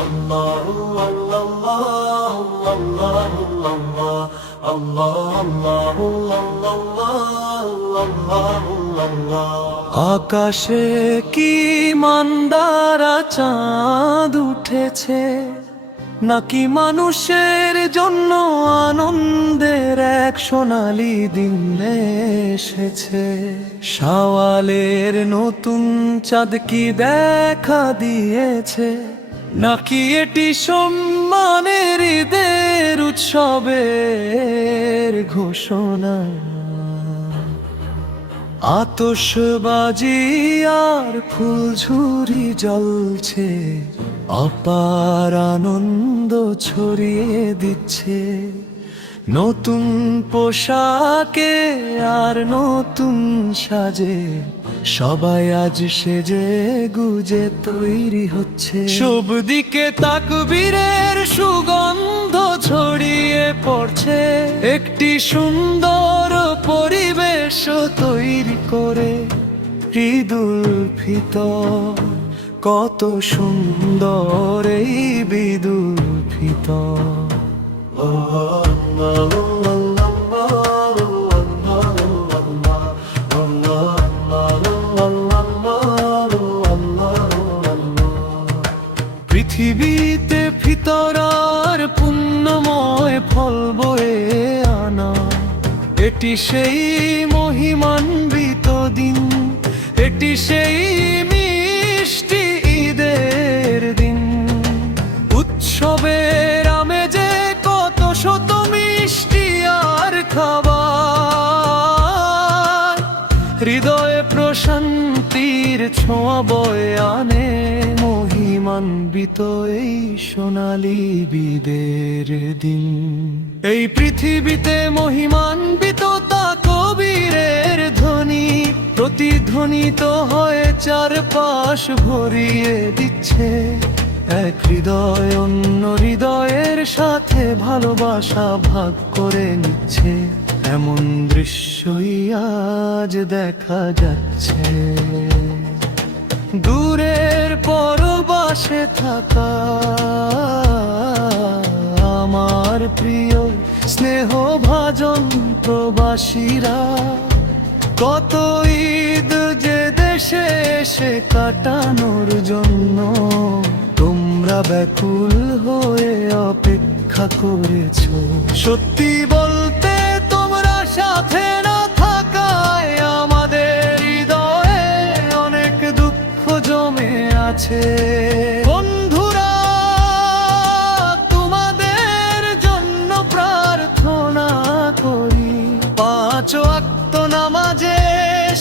আল্লাহ আল্লাহ আল্লাহ আল্লাহ আল্লাহ। আকাশে কি মান্দারা চাঁদ উঠেছে, নাকি মানুষের জন্য আনন্দের এক সোনালি দিন এসেছে? শাওয়ালের নতুন চাঁদ কি দেখা দিয়েছে, নাকি এটি সম্মানের ঈদের উৎসবের ঘোষণা? আতশবাজি আর ফুলঝুরি জ্বলছে, অপার আনন্দ ছড়িয়ে দিচ্ছে। নতুন পোশাকে আর নতুন সাজে সবাই আজ সেজে গুজে তৈরি হচ্ছে। সব দিকে তাকবীরের সুগন্ধ ছড়িয়ে পড়ছে, একটি সুন্দর পরিবেশ তৈরি করে ঈদুল ফিতর। কত সুন্দর এই ঈদুল ফিতর। পৃথিবীতে ফিতর আর পুণ্যময় ফল বয়ে আনা, এটি সেই মহিমান্বিত দিন, এটি সেই মিষ্টি ঈদের দিন। উৎসবের আমেজে কত শত মিষ্টি আর খাবার, হৃদয়ে প্রশান্তির ছোঁয়া বয়ে আনে মহিমান্বিত এই সোনালি ঈদের দিন। এই পৃথিবীতে মহিমান্বিত তাকবীরের ধ্বনি প্রতিধ্বনিত হয়ে চারপাশ ভরিয়ে দিচ্ছে। এক হৃদয় অন্য হৃদয়ের সাথে ভালোবাসা ভাগ করে নিচ্ছে, এমন দৃশ্যই আজ দেখা যাচ্ছে। দূরের পরবাসে থাকা আমার প্রিয় স্নেহভাজন প্রবাসীরা, কত ঈদ যে দেশে এসে কাটানোর জন্য তোমরা ব্যাকুল হয়ে অপেক্ষা করেছো। সত্যি বলতে তোমরা সাথে না থাকায় আমাদের হৃদয়ে অনেক দুঃখ জমে আছে। বন্ধুরা, তোমাদের জন্য প্রার্থনা করি, 5 ওয়াক্ত নামাজে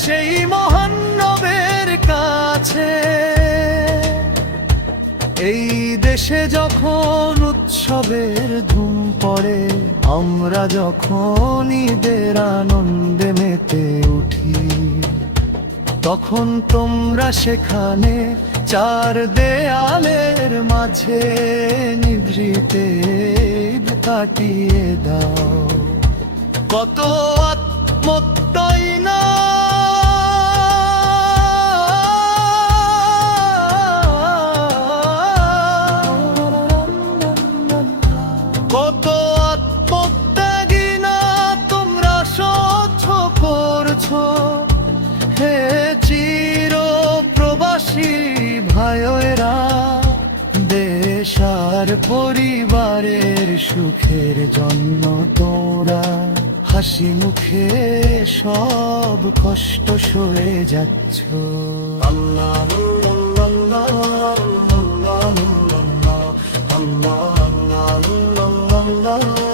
সেই মহান নবের কাছে। এই দেশে যখন উৎসবের ধুম পড়ে, আমরা যখন ঈদের আনন্দে মেতে উঠি, তখন তোমরা সেখানে 4 দেয়ালের মাঝে নিভৃতে কাটিয়ে দাও। কত আত্মত্যাই না কত আত্মত্যাগী না তোমরা সহ্য করছো। হে চির প্রবাসী ভাইয়েরা, দেশ আর পরিবারের সুখের জন্য তোমরা হাসি মুখে সব কষ্ট সয়ে যাচ্ছ। আল্লাহ আল্লাহ আল্লাহ আল্লাহ আল্লাহ আল্লাহ।